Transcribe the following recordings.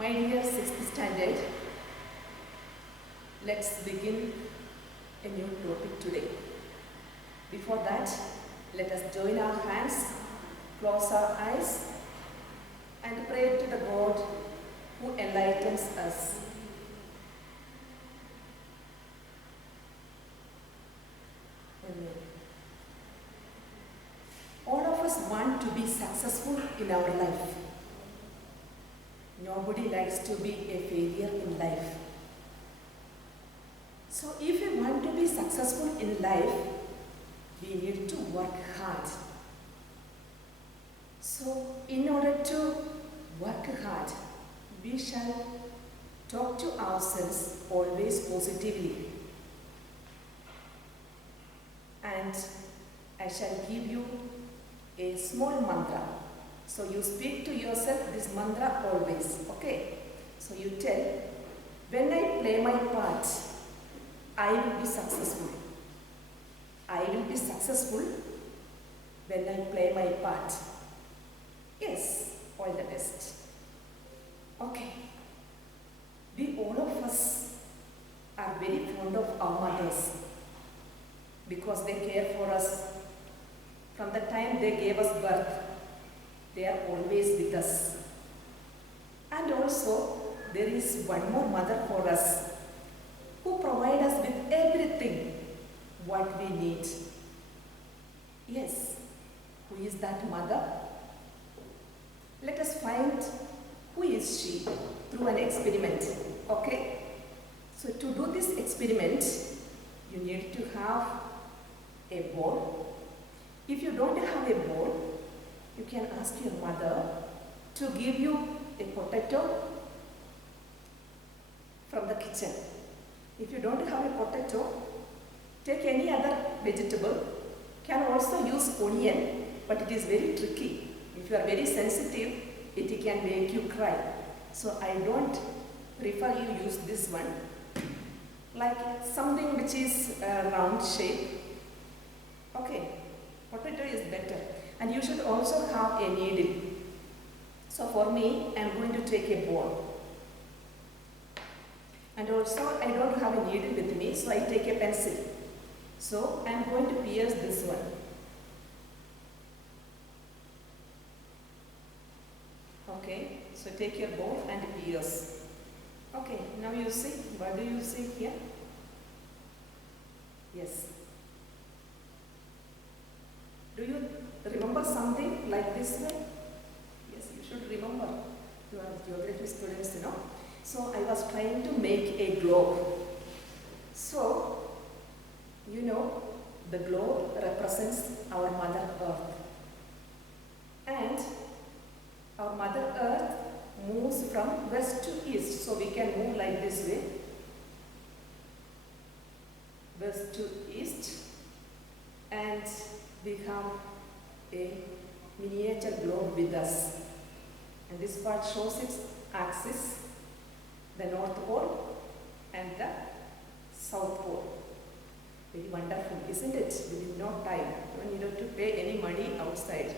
My dear 6th standard, let's begin a new topic today. Before that, let us join our hands, close our eyes, and pray to the God who enlightens us. Amen. All of us want to be successful in our life. Nobody likes to be a failure in life. So if we want to be successful in life, we need to work hard. So in order to work hard, we shall talk to ourselves always positively. And I shall give you a small mantra. So you speak to yourself this mantra always, okay? So you tell, when I play my part, I will be successful. I will be successful when I play my part. Yes, all the best. Okay. We all of us are very fond of our mothers because they care for us. From the time they gave us birth, they are always with us. And also, there is one more mother for us who provides us with everything what we need. Yes, who is that mother? Let us find who is she through an experiment, okay? So to do this experiment, you need to have a bowl. If you don't have a bowl, you can ask your mother to give you a potato from the kitchen. If you don't have a potato, take any other vegetable. Can also use onion, but it is very tricky. If you are very sensitive, it can make you cry. So I don't prefer you use this one. Like something which is round shape. Okay, potato is better. And you should also have a needle. So for me, I am going to take a bowl. And also, I don't have a needle with me, so I take a pencil. So I am going to pierce this one. Okay, so take your bowl and pierce. Okay, now you see, what do you see here? Yes. Do you remember something like this way? Yes, you should remember. You are geography students, you know. So I was trying to make a globe. So, you know, the globe represents our Mother Earth. And our Mother Earth moves from west to east. So we can move like this way. West to east. And we have a miniature globe with us. And this part shows its axis, the North Pole and the South Pole. Very wonderful, isn't it? We need no time. You don't need to pay any money outside.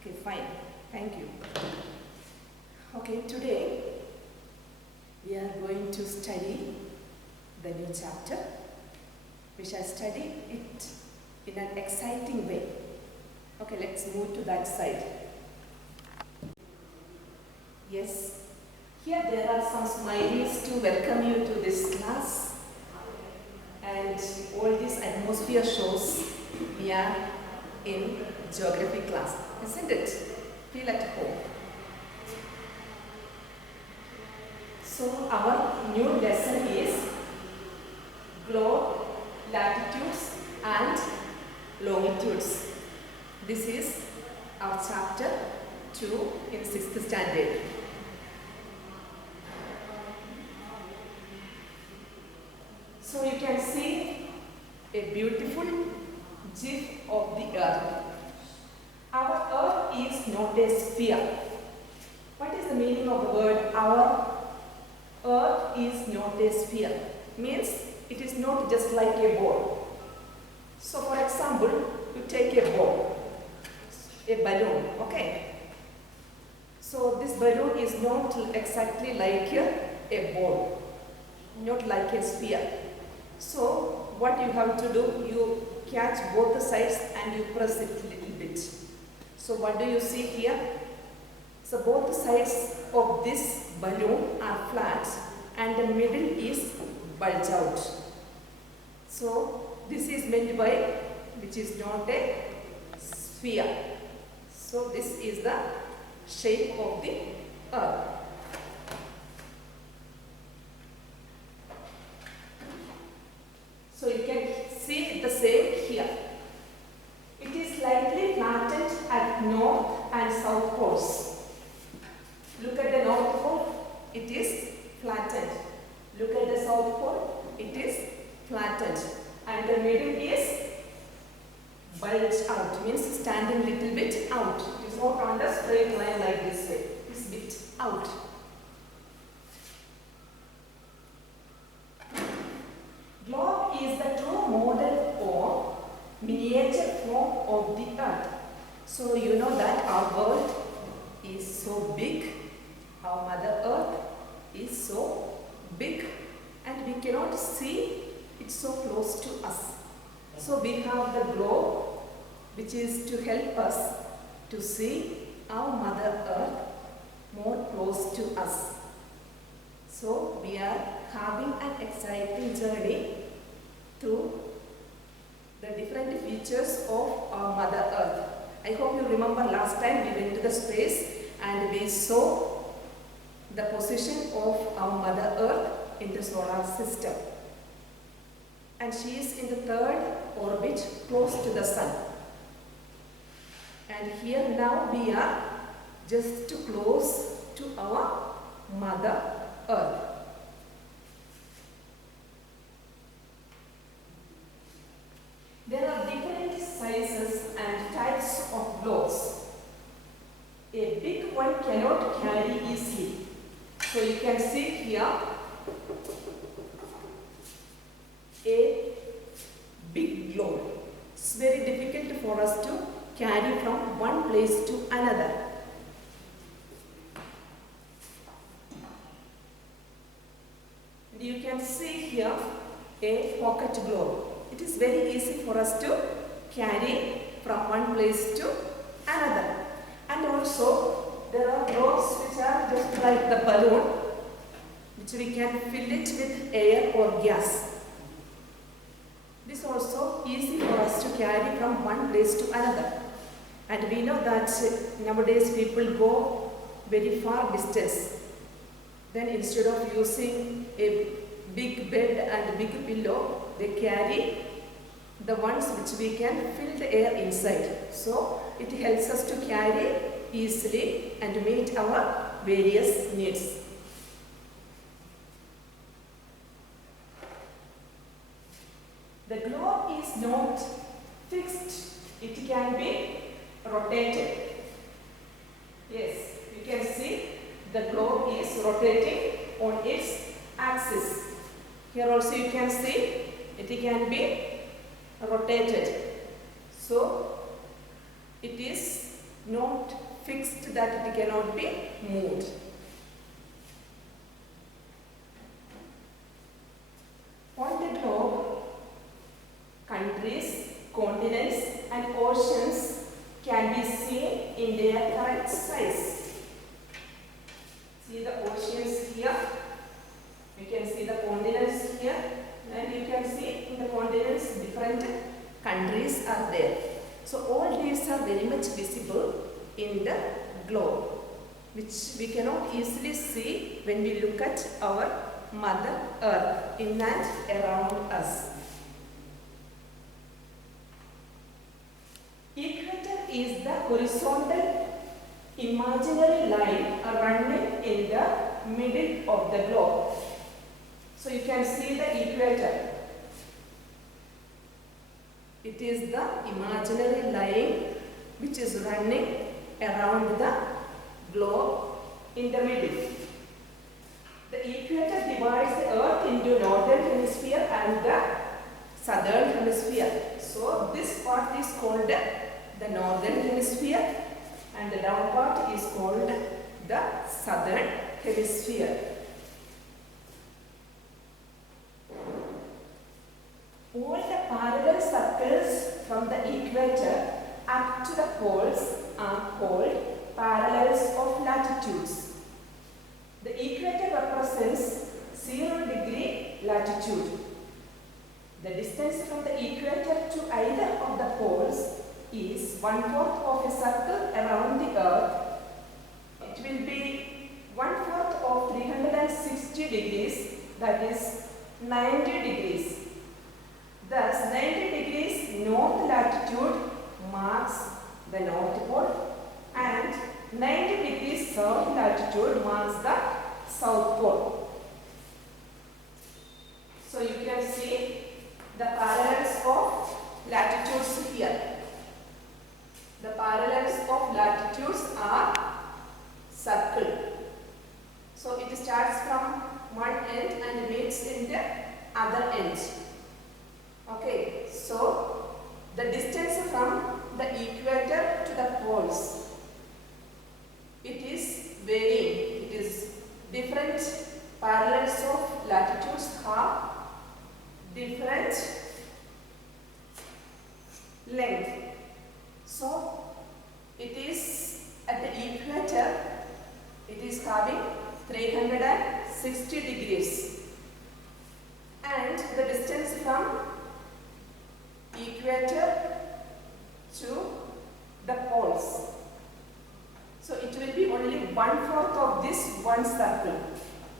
Okay, fine. Thank you. Okay, today we are going to study the new chapter. We shall study it in an exciting way. Okay, let's move to that side. Yes, here there are some smileys to welcome you to this class. And all this atmosphere shows we are in geography class, isn't it? Feel at home. So our new lesson is globe, latitudes and longitudes. This is our chapter 2 in 6th standard. So you can see a beautiful GIF of the earth. Our earth is not a sphere. What is the meaning of the word our earth is not a sphere? Means it is not just like a ball. So for example, you take a ball, a balloon, okay? So this balloon is not exactly like a ball, not like a sphere. So what you have to do, you catch both the sides and you press it a little bit. So what do you see here? So both sides of this balloon are flat and the middle is bulged out. So this is meant by, which is not a sphere. So this is the shape of the earth. So you can see the same here. It is slightly flattened at north and south poles. Look at the north pole, it is flattened. Look at the south pole, it is flattened. And the middle is bulged out, means standing little bit out. It is not on the straight line like this way, it is bit out. Globe is the true model or miniature form of the earth. So you know that our world is so big, our Mother Earth is so big and we cannot see it so close to us. So we have the globe which is to help us to see our Mother Earth more close to us. So we are having an exciting journey to the different features of our Mother Earth. I hope you remember last time we went to the space and we saw the position of our Mother Earth in the solar system. And she is in the third orbit close to the Sun. And here now we are just too close to our Mother Earth. There are different sizes and types of globes. A big one cannot carry easily. So you can see here a big globe. It's very difficult for us to carry from one place to another. And you can see here a pocket globe. It is very easy for us to carry from one place to another. And also there are globes which are just like the balloon, which we can fill it with air or gas. This is also easy for us to carry from one place to another. And we know that nowadays people go very far distance. Then instead of using a big bed and big pillow, they carry the ones which we can fill the air inside. So it helps us to carry easily and meet our various needs. The globe is not fixed. It can be rotated. Yes, you can see the globe is rotating on its axis. Here also you can see it can be rotated. So it is not fixed that it cannot be moved. On the globe, countries, continents and oceans can be seen in their correct size. See the oceans here, you can see the continents here, and you can see in the continents different countries are there. So all these are very much visible in the globe, which we cannot easily see when we look at our Mother Earth in and around us. Equator is the horizontal imaginary line running in the middle of the globe. So you can see the equator. It is the imaginary line which is running around the globe in the middle. The equator divides the earth into northern hemisphere and the southern hemisphere. So this part is called the northern hemisphere and the down part is called the southern hemisphere. All the parallel circles from the equator up to the poles are called parallels of latitudes. The equator represents 0-degree latitude. The distance from the equator to either of the poles is 1/4 of a circle around the earth. It will be 1/4 of 360 degrees, that is 90 degrees. Thus 90 degrees north latitude marks the North Pole and 90 degrees south latitude marks the South Pole. So you can see the parallels of latitudes here. The parallels of latitudes are circle. So it starts from one end and meets in the other end. Okay, so the distance from the equator to the poles, it is varying. It is different parallels of latitudes have different length. So it is at the equator, it is having 360 degrees, and the distance from equator to the poles, so it will be only 1/4 of this one circle.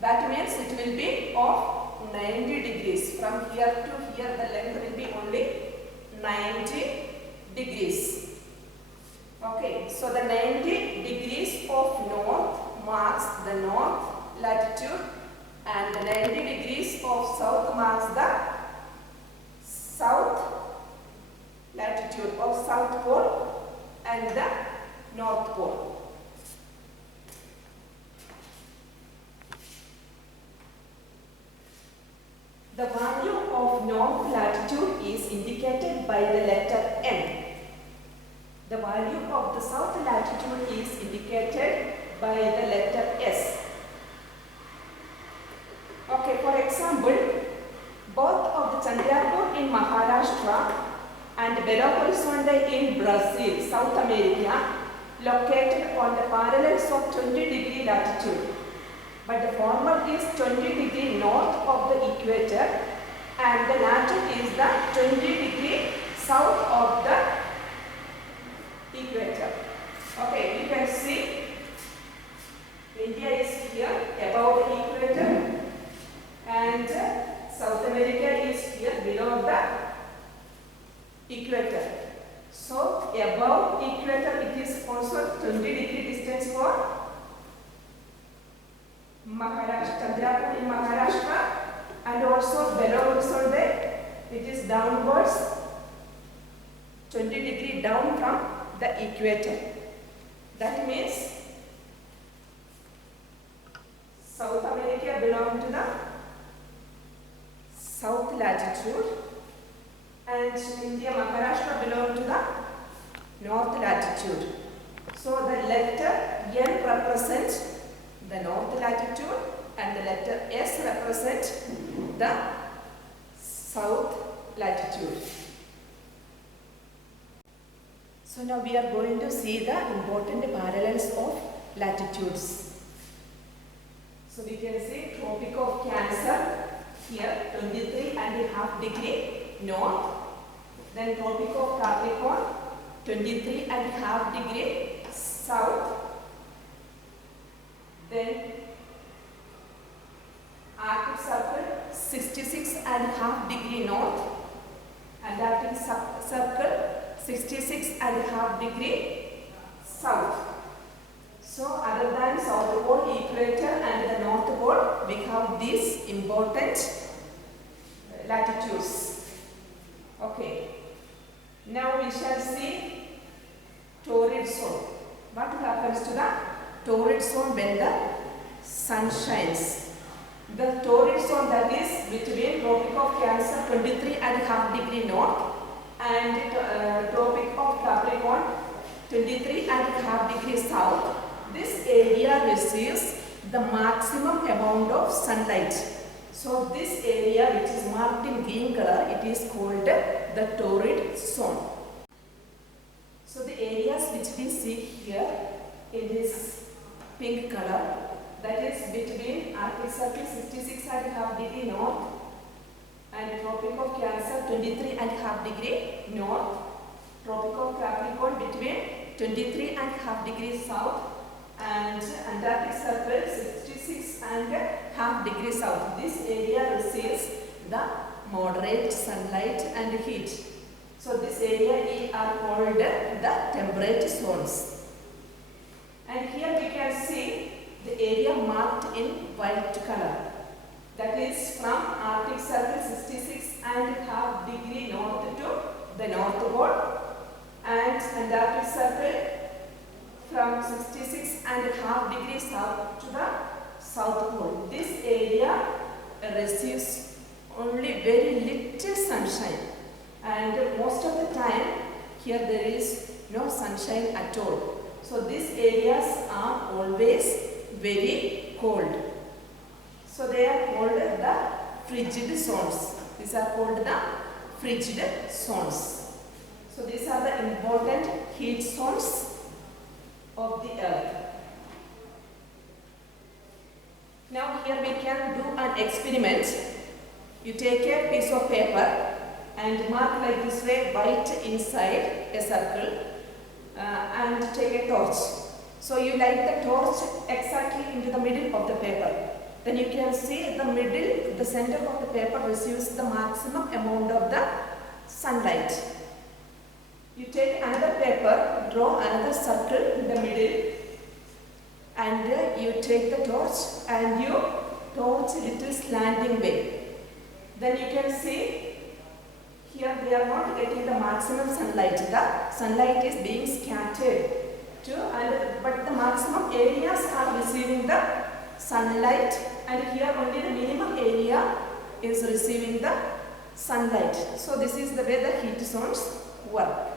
That means it will be of 90 degrees. From here to here the length will be only 90 degrees. Okay, so the 90 degrees of north marks the north latitude and the 90 degrees of south marks the south latitude of South Pole and the North Pole. The value of north latitude is indicated by the letter M. The value of the south latitude is indicated by the letter S. Okay, for example, both of the Chandrapur in Maharashtra and Belo Horizonte in Brazil, South America, located on the parallels of 20-degree latitude. But the former is 20 degree north of the equator and the latter is the 20 degree south of the equator. Okay, you can see India is here above the equator and South America is here below the equator. So above equator it is also 20-degree distance for Maharashtra, Chandrapur in Maharashtra, and also Belo Horizonte, it is downwards 20 degree down from the equator. That means South America belong to the south latitude and India, Maharashtra belong to the north latitude. So the letter N represents the north latitude and the letter S represents the south latitude. So now we are going to see the important parallels of latitudes. So we can see Tropic of Cancer here 23.5 degree north, then Tropic of Capricorn 23.5 degree south, then Arctic Circle 66.5 degree north, Antarctic Circle 66.5 degree south. So other than South Pole, Equator and the North Pole, we have these important latitudes. Okay. Now we shall see torrid zone. What happens to the torrid zone when the sun shines? The torrid zone, that is between Tropic of Cancer 23.5 degree north and Tropic of Capricorn 23.5 degree south. This area receives the maximum amount of sunlight. So this area which is marked in green color, it is called the torrid zone. So the areas which we see here in this pink color, that is between Arctic Circle 66.5 degree north and Tropic of Cancer 23.5 degree north, Tropic of Capricorn between 23.5 degrees south, and Antarctic Circle 66.5 degrees south. This area receives the moderate sunlight and heat. So this area are called the temperate zones. And here we can see the area marked in white color. That is from Arctic Circle 66.5 degree north to the North Pole, and Antarctic Circle from 66.5 degrees south to the South Pole. This area receives only very little sunshine, and most of the time here there is no sunshine at all. So these areas are always very cold. So they are called the frigid zones. These are called the frigid zones. So these are the important heat zones of the earth. Now here we can do an experiment. You take a piece of paper and mark like this way white inside a circle and take a torch. So you light the torch exactly into the middle of the paper. Then you can see the middle, the center of the paper receives the maximum amount of the sunlight. You take another paper, draw another circle in the middle, and you take the torch and you torch a little slanting way. Then you can see here we are not getting the maximum sunlight. The sunlight is being scattered but the maximum areas are receiving the sunlight, and here only the minimum area is receiving the sunlight. So this is the way the heat zones work.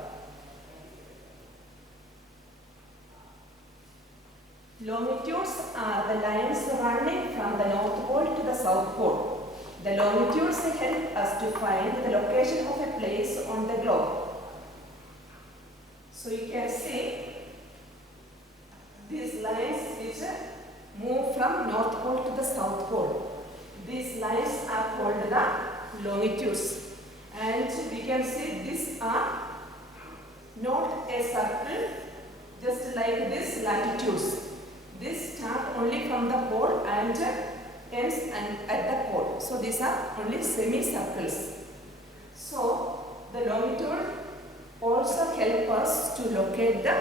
Longitudes are the lines running from the North Pole to the South Pole. The longitudes help us to find the location of a place on the globe. So you can see these lines which move from North Pole to the South Pole. These lines are called the longitudes. And we can see these are not a circle, just like this latitudes. This start only from the pole and ends at the pole. So these are only semicircles. So the longitude also help us to locate the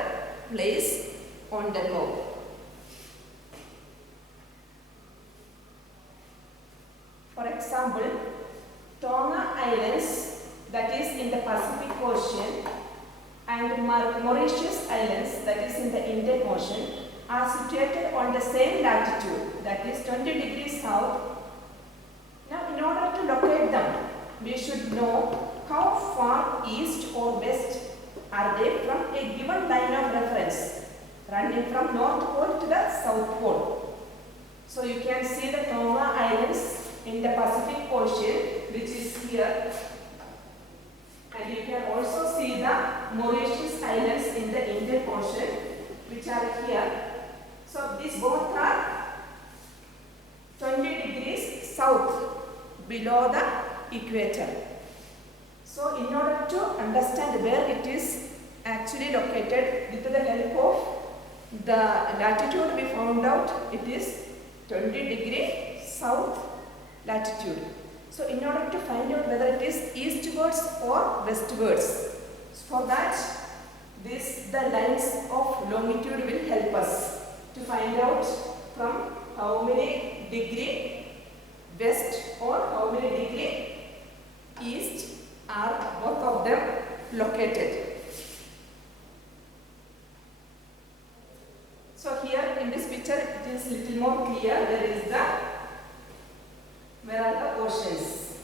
place on the globe. For example, Tonga Islands, that is in the Pacific Ocean, and Mauritius Islands, that is in the Indian Ocean, are situated on the same latitude, that is 20 degrees south. Now, in order to locate them, we should know how far east or west are they from a given line of reference running from North Pole to the South Pole. So you can see the Tonga Islands in the Pacific Ocean, which is here, and you can also see the Mauritius Islands in the Indian Ocean, which are here. So these both are 20 degrees south below the equator. So in order to understand where it is actually located, with the help of the latitude we found out it is 20 degree south latitude. So in order to find out whether it is eastwards or westwards, for that the lines of longitude will help us to find out from how many degree west or how many degree east are both of them located. So here in this picture it is little more clear. Where are the oceans?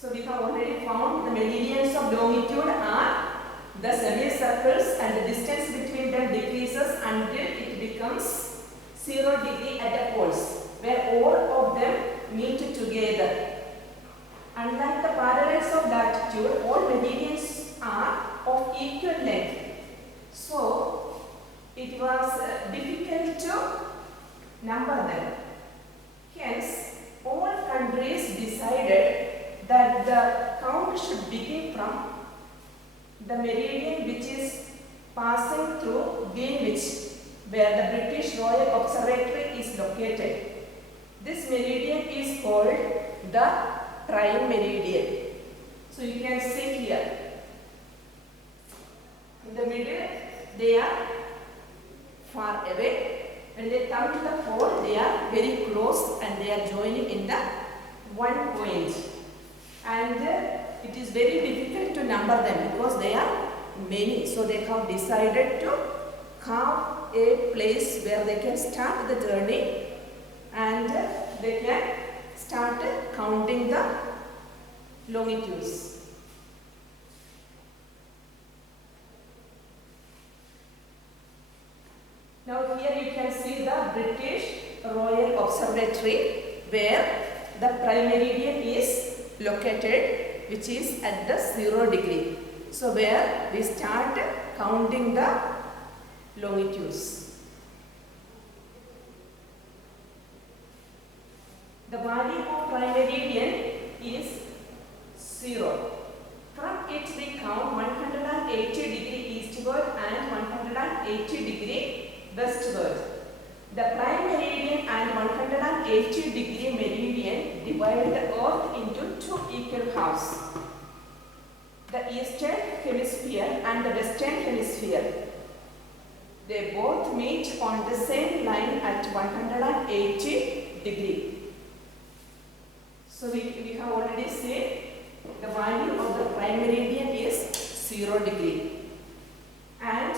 So we have already found the meridians of longitude are the semicircles, and the distance between them decreases until it becomes 0 degree at the poles, where all of them meet together. Unlike the parallels of latitude, all meridians are of equal length. So it was difficult to number them. Hence, all countries decided that the count should begin from the meridian which is passing through Greenwich, where the British Royal Observatory is located. This meridian is called the prime meridian. So you can see here, in the middle they are far away. When they come to the pole, they are very close and they are joining in the one point. And it is very difficult to number them because they are many. So they have decided to carve a place where they can start the journey and they can start counting the longitudes. Now here you can see the British Royal Observatory, where the prime meridian is located, which is at the 0 degree. So where we start counting the longitudes. The value of prime meridian is 0. From it we count 180 degree eastward and 180 degree westward. The prime meridian and 180 degree meridian divide the earth into two equal halves, the eastern hemisphere and the western hemisphere. They both meet on the same line at 180 degree. So we have already seen the value of the prime meridian is 0 degree. And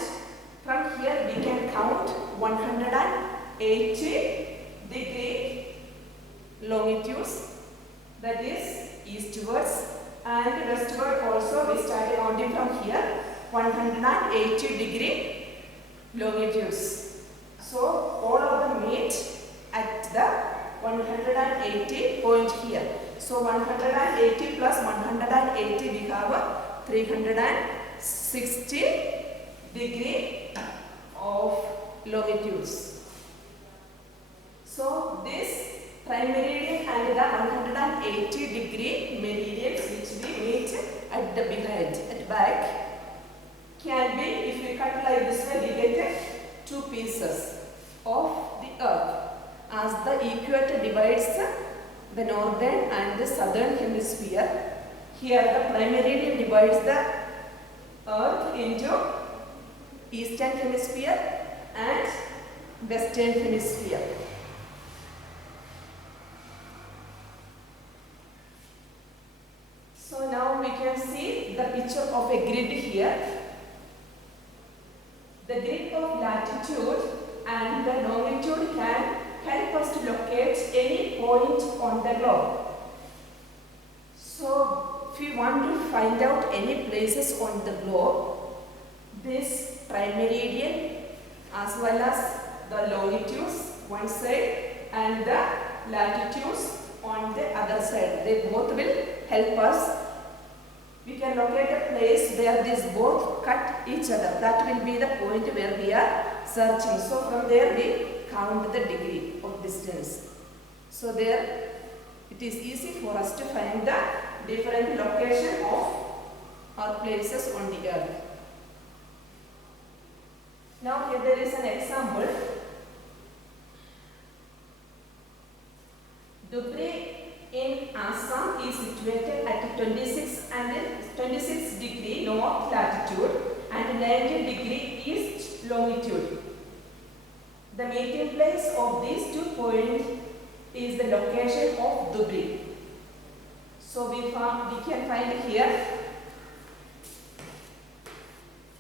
from here we can count 180 degree longitudes, that is eastwards, and westward also we started counting from here 180 degree longitudes. So all of them meet at the 180 point here. So 180 plus 180 we have 360 degree of longitudes. So this prime meridian and the 180 degree meridians which we meet at the behind, at back, can be, if we cut like this way, we get two pieces of the earth. As the equator divides the northern and the southern hemisphere, here the prime meridian divides the earth into eastern hemisphere and western hemisphere. So now we can see the picture of a grid here. The grid of latitude and the longitude can help us to locate any point on the globe. So if we want to find out any places on the globe, this prime meridian as well as the longitudes one side and the latitudes on the other side, they both will help us. We can locate a place where these both cut each other. That will be the point where we are searching. So from there we count the degree of distance. So there it is easy for us to find the different location of our places on the earth. Now here there is an example. Dhubri in Assam is situated at 26 degree north latitude and 90 degree east longitude. The meeting place of these 2 points is the location of Dhubri. So we can find here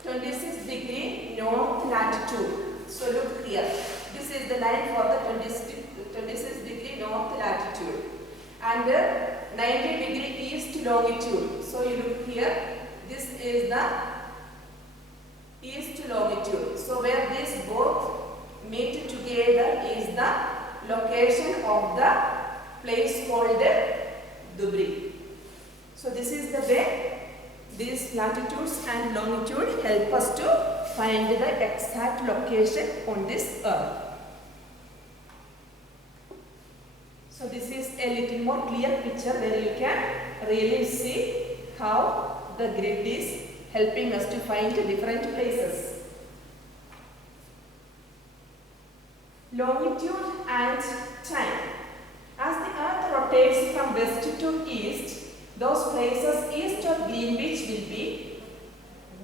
26 degree north latitude. So look here. This is the line for the 26 degree north latitude. And 90 degree east east longitude. So you look here, this is the east longitude. So where these both meet together is the location of the place called Dhubri. So this is the way these latitudes and longitude help us to find the exact location on this earth. So this is a little more clear picture where you can really see how the grid is helping us to find different places. Longitude and time. As the earth rotates from west to east, those places east of Greenwich will be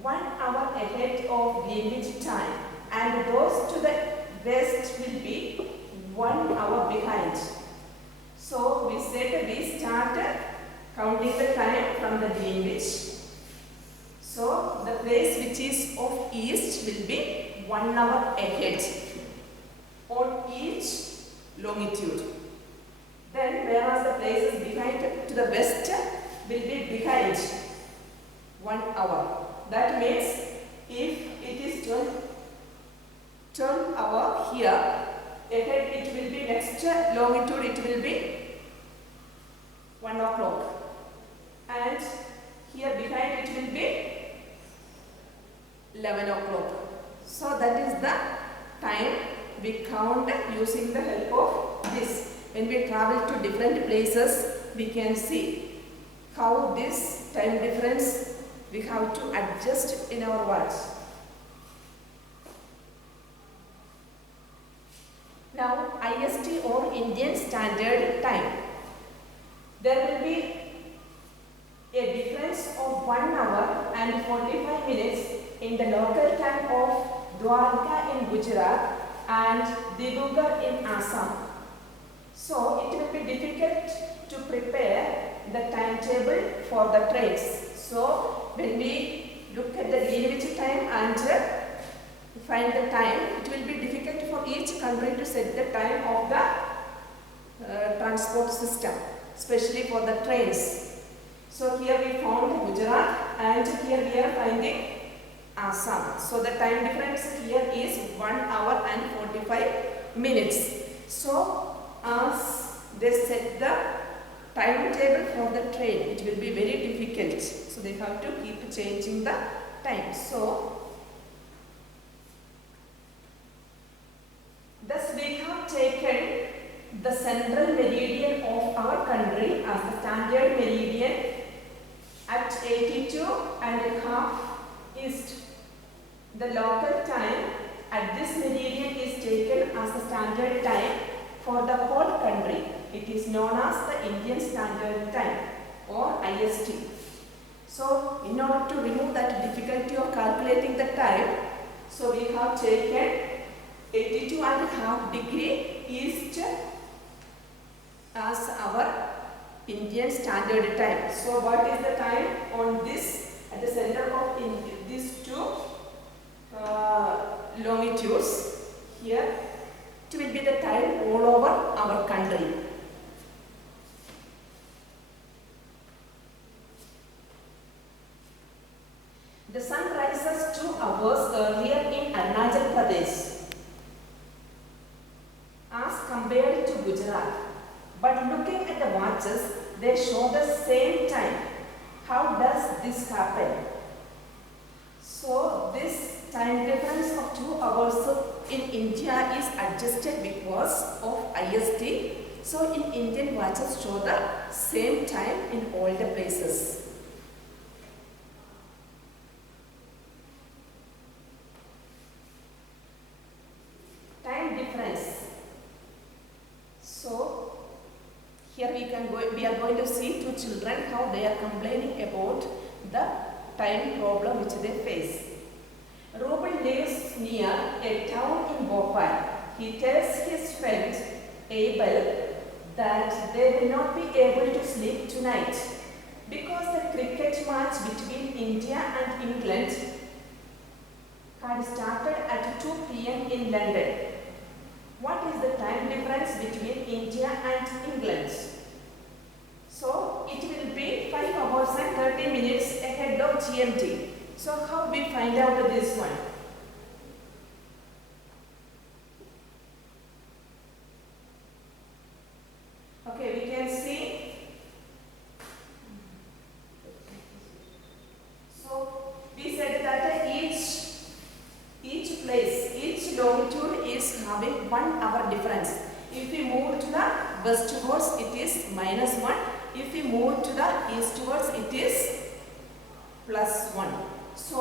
1 hour ahead of Greenwich time, and those to the west will be 1 hour behind. So we said we started counting the time from the Greenwich. So the place which is of east will be 1 hour ahead on each longitude. Then whereas the places behind to the west will be behind 1 hour. That means if it is 12 hour here, ahead it will be next longitude, it will be 1 o'clock, and here behind it will be 11 o'clock. So that is the time we count using the help of this. When we travel to different places, we can see how this time difference we have to adjust in our watch. Now IST or Indian Standard Time. There will be a difference of 1 hour and 45 minutes in the local time of Dwarka in Gujarat and Dibrugarh in Assam. So it will be difficult to prepare the timetable for the trains. So when we look at the Greenwich time and find the time, it will be difficult for each country to set the time of the transport system, especially for the trains. So here we found Gujarat and here we are finding Assam. So the time difference here is 1 hour and 45 minutes. So as they set the timetable for the train, it will be very difficult. So they have to keep changing the time. So thus we have taken the central meridian of our country as the standard meridian at 82.5 east. The local time at this meridian is taken as the standard time for the whole country. It is known as the Indian Standard Time or IST. So in order to remove that difficulty of calculating the time, so we have taken 82.5 degree east as our Indian Standard Time. So what is the time on this at the center of these two longitudes? Here it will be the time all over our country. The sun rises 2 hours earlier in Arunachal Pradesh as compared to Gujarat. But looking at the watches, they show the same time. How does this happen? So this time difference of 2 hours in India is adjusted because of IST. So in Indian watches show the same time in all the places. Time difference. So here we are going to see two children how they are complaining about the time problem which they face. Ruben lives near a town in Bhopal. He tells his friend Abel that they will not be able to sleep tonight because the cricket match between India and England had started at 2 p.m. in London. What is the time difference between India and England? So it will be 5 hours 30 minutes ahead of GMT. So how we find out this one? Okay, we can see. So we said that each place, each longitude is having 1 hour difference. If we move to the westwards, it is -1. If we move to the eastwards, it is +1. So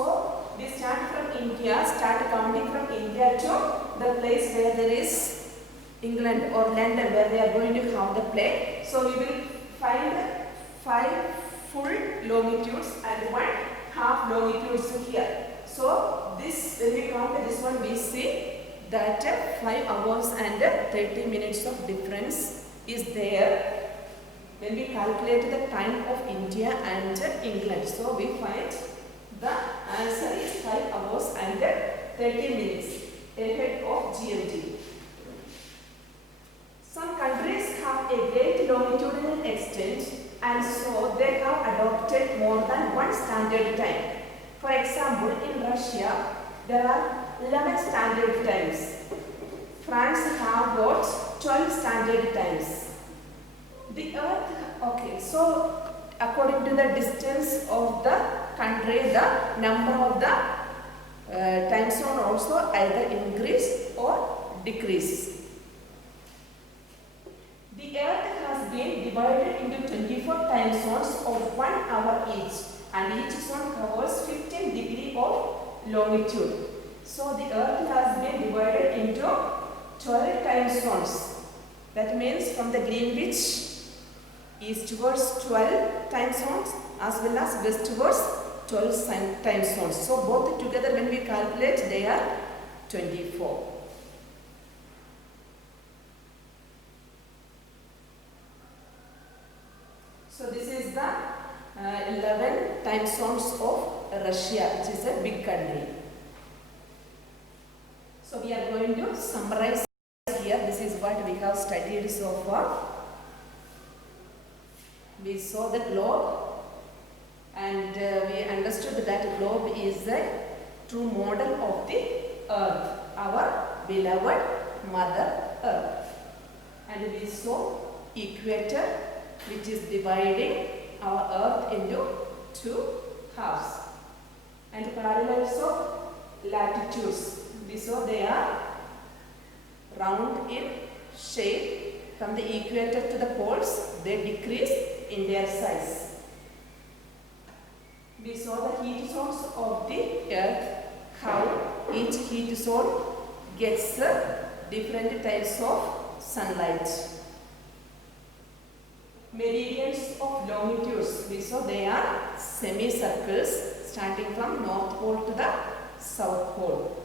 we start from India, start counting from India to the place where there is England or London, where they are going to have the play. So we will find 5 full longitudes and 1 half longitudes here. So this, when we count this one, we see that 5 hours and 30 minutes of difference is there when we calculate the time of India and England. So we find the answer is 5 hours and 30 minutes ahead of GMT. Some countries have a great longitudinal extent, and so they have adopted more than 1 standard time. For example, in Russia, there are 11 standard times. France have got 12 standard times. The Earth, okay, so according to the distance of the country, the number of the time zone also either increase or decrease. The Earth has been divided into 24 time zones of 1 hour each, and each zone covers 15 degrees of longitude. So the Earth has been divided into 12 time zones. That means from the Greenwich eastwards 12 time zones as well as westwards 12 time zones. So both together when we calculate, they are 24. So this is the 11 time zones of Russia, which is a big country. So we are going to summarize here. This is what we have studied so far. We saw the globe, and we understood that globe is a true model of the Earth, our beloved Mother Earth. And we saw equator, which is dividing our Earth into 2 halves, and parallels of latitudes. We saw they are round in shape. From the equator to the poles, they decrease in their size. We saw the heat zones of the Earth, how each heat zone gets different types of sunlight. Meridians of longitudes, we saw they are semicircles starting from North Pole to the South Pole.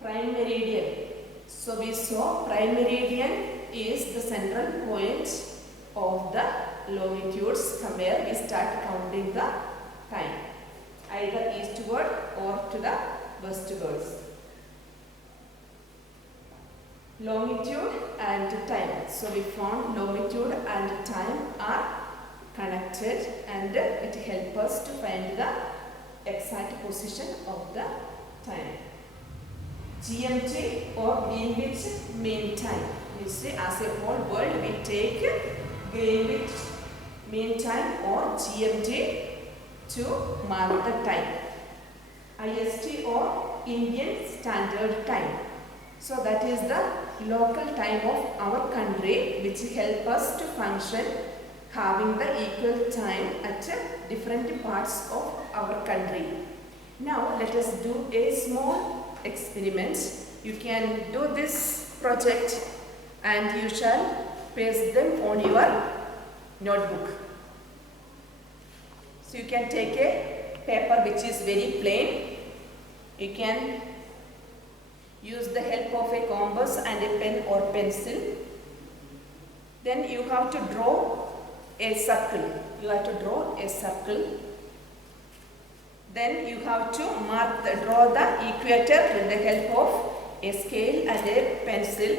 Prime meridian. So we saw prime meridian is the central point of the longitudes from where we start counting the time, either eastward or to the westwards. Longitude and time. So we found longitude and time are connected, and it helps us to find the exact position of the time. GMT or Greenwich Mean Time. You see, as a whole world, we take Greenwich Mean Time or GMT to mark the time. IST or Indian Standard Time. So that is the local time of our country, which help us to function having the equal time at different parts of our country. Now let us do a small experiment. You can do this project and you shall paste them on your notebook. So you can take a paper which is very plain. You can use the help of a compass and a pen or pencil. Then you have to draw a circle. You have to draw a circle. Then you have to draw the equator with the help of a scale and a pencil,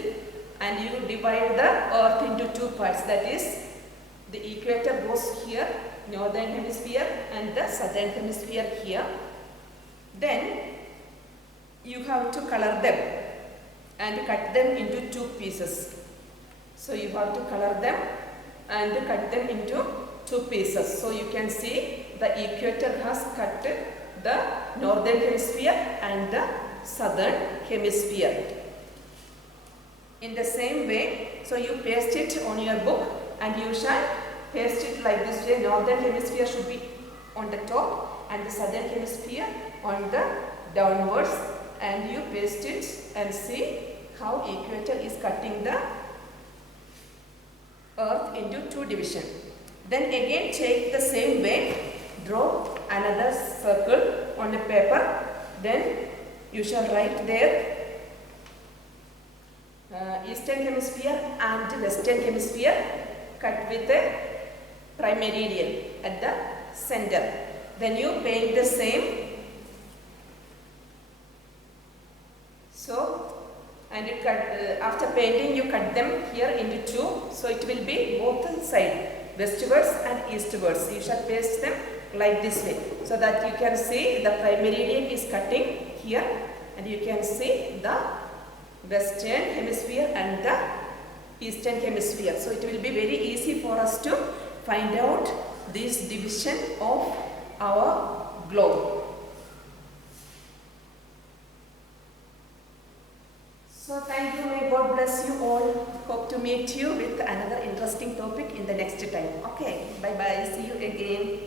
and you divide the earth into 2 parts, that is The equator goes here, northern hemisphere, and the southern hemisphere here. Then you have to color them and cut them into two pieces. So you have to color them and cut them into two pieces. So you can see the equator has cut the northern hemisphere and the southern hemisphere. In the same way, so you paste it on your book and you shall paste it like this way. Northern hemisphere should be on the top and the southern hemisphere on the downwards, and you paste it and see how equator is cutting the earth into two divisions. Then again take the same way, draw another circle on a paper. Then you shall write there eastern hemisphere and western hemisphere, cut with a prime meridian at the center. Then you paint the same. So, and you cut, after painting you cut them here into two. So it will be both sides, westwards and eastwards. You shall paste them like this way, so that you can see the prime meridian is cutting here, and you can see the western hemisphere and the eastern hemisphere. So it will be very easy for us to find out this division of our globe. So thank you, may God bless you all. Hope to meet you with another interesting topic in the next time. Okay, bye bye, see you again.